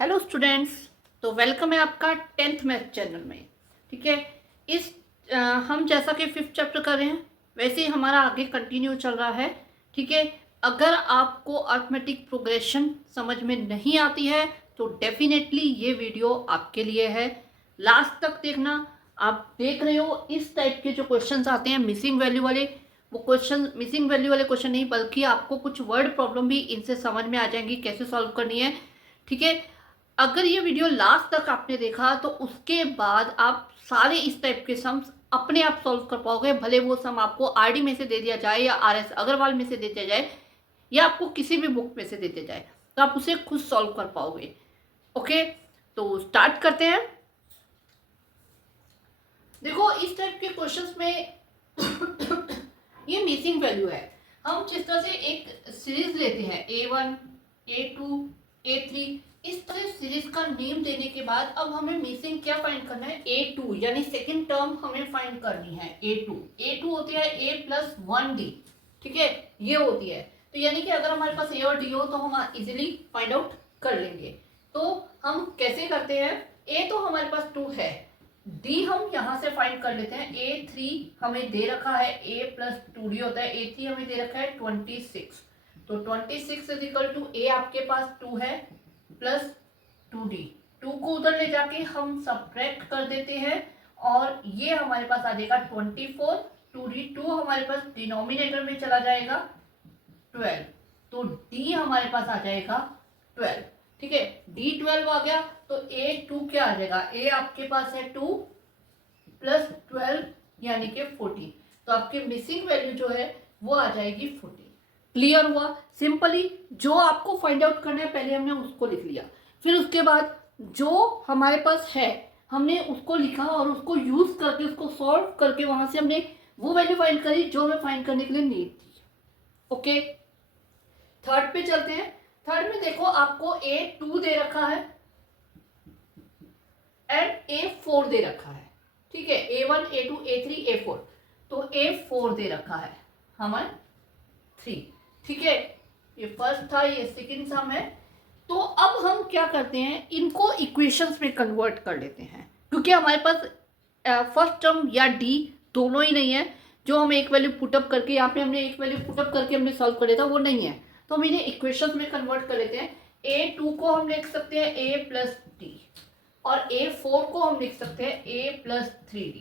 Hello students. तो welcome है आपका 10th मैथ चैनल में। ठीक है। इस हम जैसा कि 5th चैप्टर कर रहे हैं वैसे ही हमारा आगे कंटिन्यू चल रहा है। ठीक है। अगर आपको अर्थमेटिक प्रोग्रेशन समझ में नहीं आती है तो डेफिनेटली ये वीडियो आपके लिए है। लास्ट तक देखना। आप देख रहे हो इस टाइप के जो क्वेश्चंस आते हैं मिसिंग वैल्यू वाले, वो क्वेश्चन मिसिंग वैल्यू वाले क्वेश्चन नहीं बल्कि आपको कुछ वर्ड प्रॉब्लम भी इनसे समझ में आ जाएंगी कैसे सॉल्व करनी है। ठीक है। अगर ये वीडियो लास्ट तक आपने देखा तो उसके बाद आप सारे इस टाइप के सम्स अपने आप सॉल्व कर पाओगे, भले वो सम आपको आरडी में से दे दिया जाए या आरएस अग्रवाल में से दे दिया जाए या आपको किसी भी बुक में से दे दिया जाए तो आप उसे खुद सॉल्व कर पाओगे। ओके, तो स्टार्ट करते हैं। देखो इस टाइप के क्वेश्चंस में ये मिसिंग वैल्यू है। हम जिस तरह से एक सीरीज लेते हैं A1, A2, A3, इस तरह सीरीज का नेम देने के बाद अब हमें मिसिंग क्या फाइंड करना है, A2 यानी सेकंड टर्म हमें फाइंड करनी है। A2 होती है A+1D। ठीक है, ये होती है। तो यानी कि अगर हमारे पास A और D हो तो हम इजीली फाइंड आउट कर लेंगे। तो हम कैसे करते हैं, A तो हमारे पास 2 है, डी हम यहां से फाइंड कर लेते हैं। A3 हमें दे रखा है A+2D होता है, A3 हमें दे रखा है 26। तो 26 इज इक्वल टू A आपके पास 2 है प्लस 2D। 2 को उधर ले जाके हम सब्ट्रैक्ट कर देते हैं और ये हमारे पास आ जाएगा 24। 2D 2 हमारे पास डिनोमिनेटर में चला जाएगा 12, तो D हमारे पास आ जाएगा 12। ठीक है, D12 आ गया तो A2 क्या आ जाएगा, A आपके पास है 2 प्लस 12 यानी कि 14। तो आपकी मिसिंग वैल्यू जो है वो आ जाएगी 14। क्लियर हुआ। सिंपली जो आपको फाइंड आउट करना है पहले हमने उसको लिख लिया, फिर उसके बाद जो हमारे पास है हमने उसको लिखा और उसको यूज करके उसको सॉल्व करके वहां से हमने वो वैल्यू फाइंड करी जो हमें फाइंड करने के लिए नीड थी। ओके, थर्ड पे चलते हैं। थर्ड में देखो आपको A2 दे रखा है एंड A4 दे रखा है। ठीक है, A1, A2, A3, A4। तो A4 दे रखा है हमें 3। ठीक है, ये फर्स्ट था, ये सेकंड सम है। तो अब हम क्या करते हैं, इनको इक्वेशंस में कन्वर्ट कर लेते हैं क्योंकि हमारे पास फर्स्ट टर्म या डी दोनों ही नहीं है। जो हम एक वैल्यू पुटअप करके यहाँ पे हमने एक वैल्यू पुटअप करके हमने सॉल्व कर लिया था वो नहीं है, तो हम इन्हें इक्वेशंस में कन्वर्ट कर लेते हैं। A2 को हम लिख सकते हैं A+D और A4 को हम लिख सकते हैं A+3D।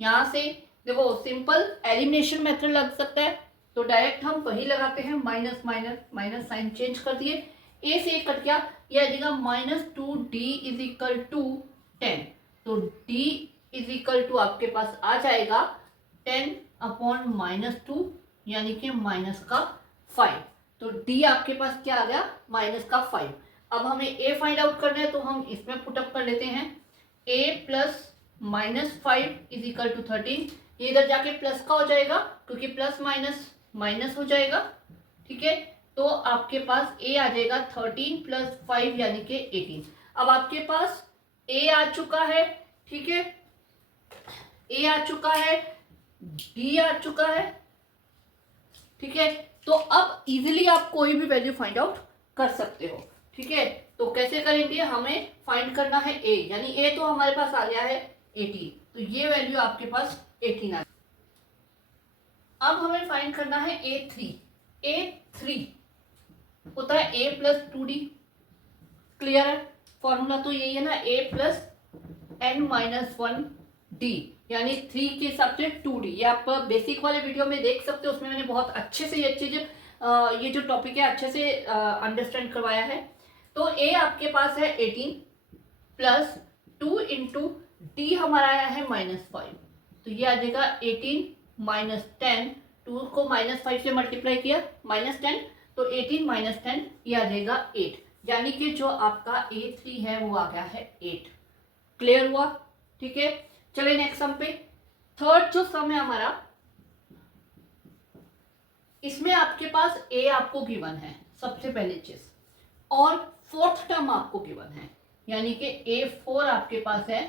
यहाँ से देखो सिंपल एलिमिनेशन मेथड लग सकता है तो डायरेक्ट हम वही लगाते हैं, minus minus minus sign change कर दिए, ए से कट गया, ये आ जाएगा -2D इज इक्वल टू 10। तो D इज इक्वल टू आपके पास आ जाएगा 10/-2 यानी कि -5। तो D आपके पास क्या आ गया, -5। अब हमें A फाइंड आउट करना है तो हम इसमें पुटअप कर लेते हैं। A plus -5 is equal to 13। ये इधर जाके प्लस का हो जाएगा क्योंकि प्लस माइनस माइनस हो जाएगा। ठीक है, तो आपके पास A आ जाएगा 13 + 5 यानी कि 18। अब आपके पास A आ चुका है। ठीक है, A आ चुका है, D आ चुका है। ठीक है, तो अब इजीली आप कोई भी वैल्यू फाइंड आउट कर सकते हो। ठीक है, तो कैसे करेंगे, हमें फाइंड करना है A, यानी A तो हमारे पास आ गया है 18, तो ये वैल्यू आपके पास 18 आ गई। अब हमें फाइंड करना है A3। A3 होता है A+2D। क्लियर है, फॉर्मूला तो यही है ना, A+n-1D यानी 3 के हिसाब से 2D। ये आप बेसिक वाले वीडियो में देख सकते हो, उसमें मैंने बहुत अच्छे से ये चीज ये जो टॉपिक है अच्छे से अंडरस्टैंड करवाया है। तो A आपके पास है 18 प्लस 2 इंटू D हमारा आया है -5, तो ये आ जाएगा 18 - 10। 2 को -5 से मल्टीप्लाई किया -10, तो 18 - 10 ये आ जाएगा 8, यानी कि जो आपका A3 है वो आ गया है 8। क्लियर हुआ। ठीक है, चलिए नेक्स्ट सम पे। थर्ड जो सम है हमारा, इसमें आपके पास A आपको गिवन है सबसे पहले चीज, और फोर्थ टर्म आपको गिवन है यानी कि A4 आपके पास है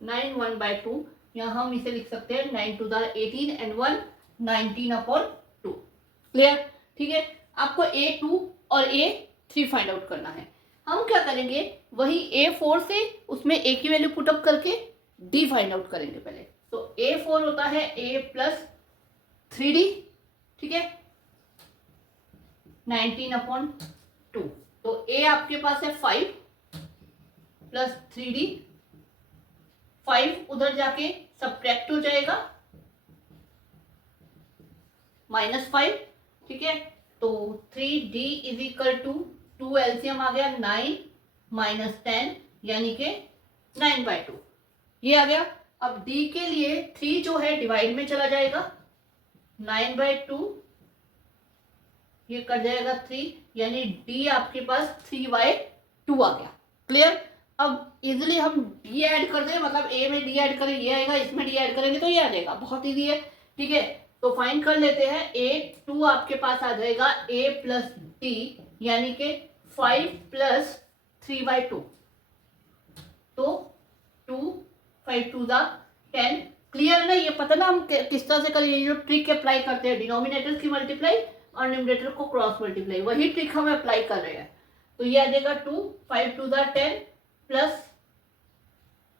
9/1/2। यहाँ हम इसे लिख सकते हैं 9 to the 18 and 1 19/2। क्लियर। ठीक है, आपको A2 और A3 फाइंड आउट करना है। हम क्या करेंगे, वही A4 से उसमें A की वैल्यू पुटअप करके D फाइंड आउट करेंगे पहले। तो A4 होता है A प्लस 3D, ठीक है, 19/2। तो A आपके पास है 5 प्लस 3D, 5 उधर जाके सब्ट्रैक्ट हो जाएगा, -5, ठीक है। तो 3D is equal to 2 LCM आ गया 9 माइनस 10 यानी के 9/2 ये आ गया। अब D के लिए 3 जो है डिवाइड में चला जाएगा, 9/2 ये कर जाएगा 3 यानी D आपके पास 3/2 आ गया। क्लियर। अब इजिली हम D ऐड कर दें, मतलब A में D ऐड करें ये आएगा, इसमें D ऐड करेंगे तो ये आ जाएगा, बहुत इजी है, ठीक है। तो फाइंड कर लेते हैं, A2 आपके पास आ जाएगा A प्लस D यानी के 5 प्लस 3/2। तो 2 5 2 10। क्लियर है ना, ये पता ना हम किस तरह से करें, ये जो ट्रिक अप्लाई करते हैं डिनोमिनेटर की मल्टीप्लाई और न्यूमरेटर को क्रॉस मल्टीप्लाई, वही ट्रिक हम अप्लाई कर रहे हैं। तो ये आ जाएगा 2 5 2 10 प्लस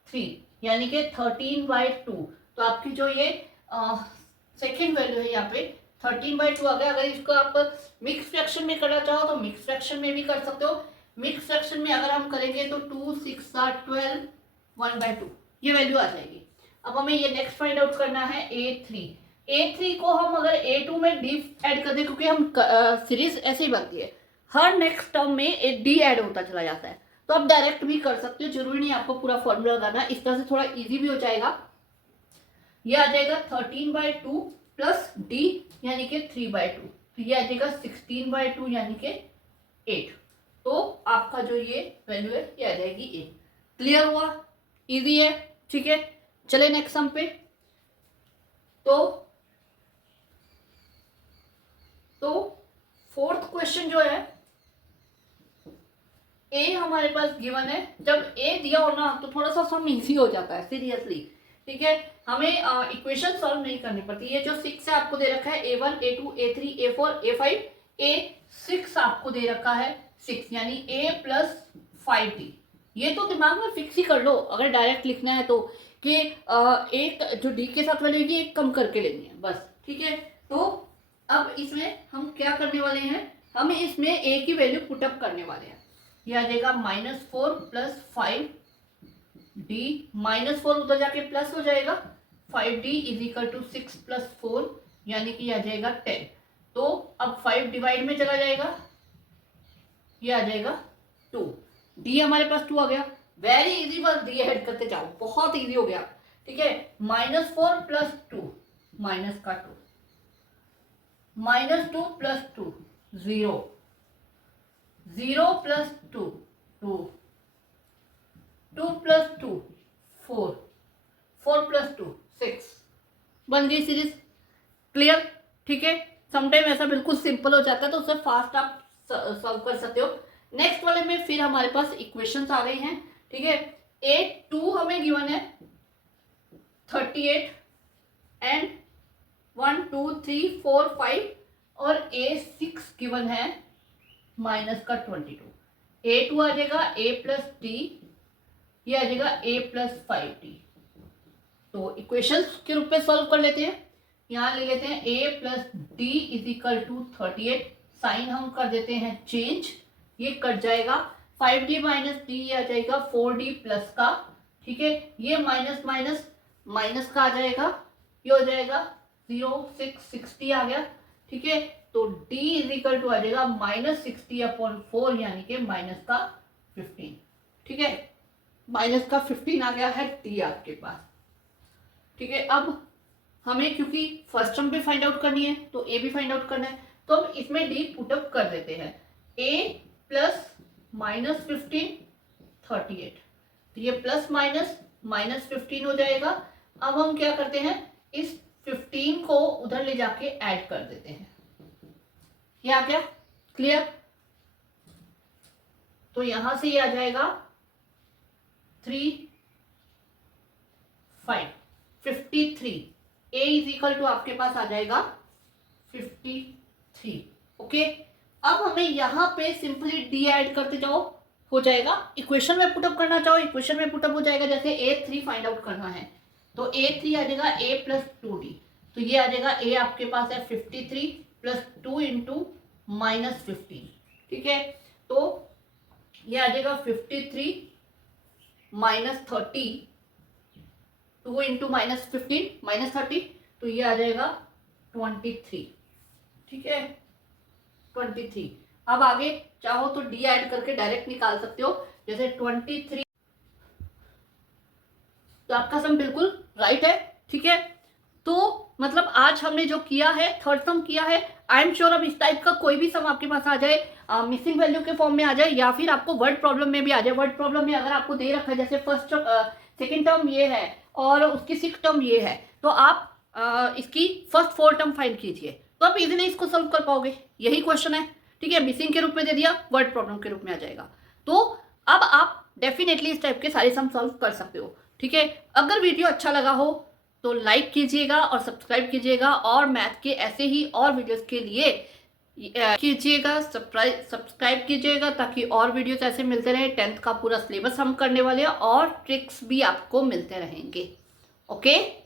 3 यानी कि 13/2। तो आपकी जो ये सेकेंड वैल्यू है यहाँ पे 13/2 आ गया। अगर इसको आप मिक्स फ्रैक्शन में करना चाहो तो मिक्स फ्रैक्शन में भी कर सकते हो। मिक्स फ्रैक्शन में अगर हम करेंगे तो 2 6 12 1/2 ये वैल्यू आ जाएगी। अब हमें ये नेक्स्ट फाइंड आउट करना है A3 को हम अगर A2 में D ऐड कर दें, क्योंकि हम सीरीज ऐसे ही बनती है, हर नेक्स्ट टर्म में D ऐड होता चला जाता है, तो आप डायरेक्ट भी कर सकते हो, जरूरी नहीं आपको पूरा फॉर्मूला लगाना, इस तरह से थोड़ा इजी भी हो जाएगा। ये आ जाएगा 13/2 प्लस D यानी कि 3/2, तो ये आ जाएगा 16/2 यानी कि 8। तो आपका जो ये वैल्यू है ये आ जाएगी 8। क्लियर हुआ, इजी है, ठीक है। चले नेक्स्ट सम पे। तो फोर्थ क्वेश्चन जो है, ए हमारे पास गिवन है। जब ए दिया हो ना तो थोड़ा सा सम इजी हो जाता है, सीरियसली, ठीक है। हमें इक्वेशन सॉल्व नहीं करनी पड़ती। ये जो 6 है आपको दे रखा है A1 A2 A3 A4 A5 A6 आपको दे रखा है 6 यानी A प्लस 5D। ये तो दिमाग में फिक्स ही कर लो, अगर डायरेक्ट लिखना है तो, कि एक जो D के साथ वाली होगी एक कम करके लेनी है बस, ठीक है। तो अब इसमें हम क्या करने वाले हैं, हम इसमें A की वैल्यू पुटअप करने वाले हैं। ये आ जाएगा -4 प्लस 5D, -4 उधर जाके प्लस हो जाएगा, 5D is equal to 6 plus 4 यानी कि आ जाएगा 10। तो अब 5 डिवाइड में चला जाएगा, ये आ जाएगा 2। D हमारे पास 2 आ गया। वेरी इजी, बस D ऐड करते जाओ, बहुत इजी हो गया, ठीक है। -4 प्लस 2 माइनस का 2, -2 प्लस 2 0, 0 प्लस 2 2, 2 प्लस 2 4, 4 प्लस 2 6, बन गई सीरीज। क्लियर, ठीक है। समटाइम ऐसा बिल्कुल सिंपल हो जाता है तो उससे फास्ट आप सॉल्व कर सकते हो। नेक्स्ट वाले में फिर हमारे पास इक्वेशंस आ गई हैं, ठीक है। A2 हमें गिवन है 38 एंड 1 2 3 4 5 और A6 गिवन है -22। A2 आ जाएगा A प्लस D, ये आ जाएगा A प्लस 5D। तो इक्वेशंस के रूप में सॉल्व कर लेते हैं। यहाँ ले लेते हैं A plus D is equal to 38, sign हम कर देते हैं चेंज, ये कट जाएगा, 5D माइनस D आ जाएगा 4D प्लस का, ठीक है। ये माइनस माइनस माइनस का आ जाएगा, ये हो जाएगा 0 6 60 आ गया, ठीक है। तो D इज इक्वल टू आ जाएगा -60/4 यानी कि -15, ठीक है। -15 आ गया है D आपके पास, ठीक है। अब हमें क्योंकि फर्स्ट टर्म भी फाइंड आउट करनी है तो A भी फाइंड आउट करना है, तो हम इसमें D पुटअप कर देते हैं। A प्लस -15 38, तो ये प्लस माइनस -15 हो जाएगा। अब हम क्या करते हैं, इस 15 को उधर ले जाके ऐड कर देते हैं, ये आ गया। क्लियर। तो यहां से ये आ जाएगा 3 5 53। A इज इक्वल टू आपके पास आ जाएगा 53, ओके। अब हमें यहां पे सिंपली D ऐड करते जाओ, हो जाएगा। इक्वेशन में पुटअप करना चाहो इक्वेशन में पुटअप हो जाएगा। जैसे A3 फाइंड आउट करना है तो A3 आ जाएगा A प्लस 2D, तो ये आ जाएगा A आपके पास है 53 प्लस 2 इंटू -15, ठीक है। तो ये आ जाएगा 53 माइनस 30, 2 इंटू -15 -30, तो ये आ जाएगा 23, ठीक है 23। अब आगे चाहो तो डी ऐड करके डायरेक्ट निकाल सकते हो, जैसे 23, तो आपका सम बिल्कुल राइट है, ठीक है। तो मतलब आज हमने जो किया है थर्ड सम किया है। आई एम श्योर अब इस टाइप का कोई भी सम आपके पास आ जाए, मिसिंग वैल्यू के फॉर्म में आ जाए या फिर आपको वर्ड प्रॉब्लम में भी आ जाए। वर्ड प्रॉब्लम में अगर आपको दे रखा है जैसे फर्स्ट सेकेंड टर्म ये है और उसकी सिक्स टर्म ये है, तो आप इसकी फर्स्ट 4 टर्म फाइंड कीजिए, तो आप इजीली इसको सॉल्व कर पाओगे। यही क्वेश्चन है, ठीक है। मिसिंग के रूप में दे दिया, वर्ड प्रॉब्लम के रूप में आ जाएगा। तो अब आप डेफिनेटली इस टाइप के सारे सम सॉल्व कर सकते हो, ठीक है। अगर वीडियो अच्छा लगा हो तो लाइक कीजिएगा और सब्सक्राइब कीजिएगा, और मैथ के ऐसे ही और वीडियोस के लिए कीजिएगा सब्सक्राइब कीजिएगा, ताकि और वीडियोस ऐसे मिलते रहे। 10th का पूरा सिलेबस हम करने वाले हैं और ट्रिक्स भी आपको मिलते रहेंगे। ओके।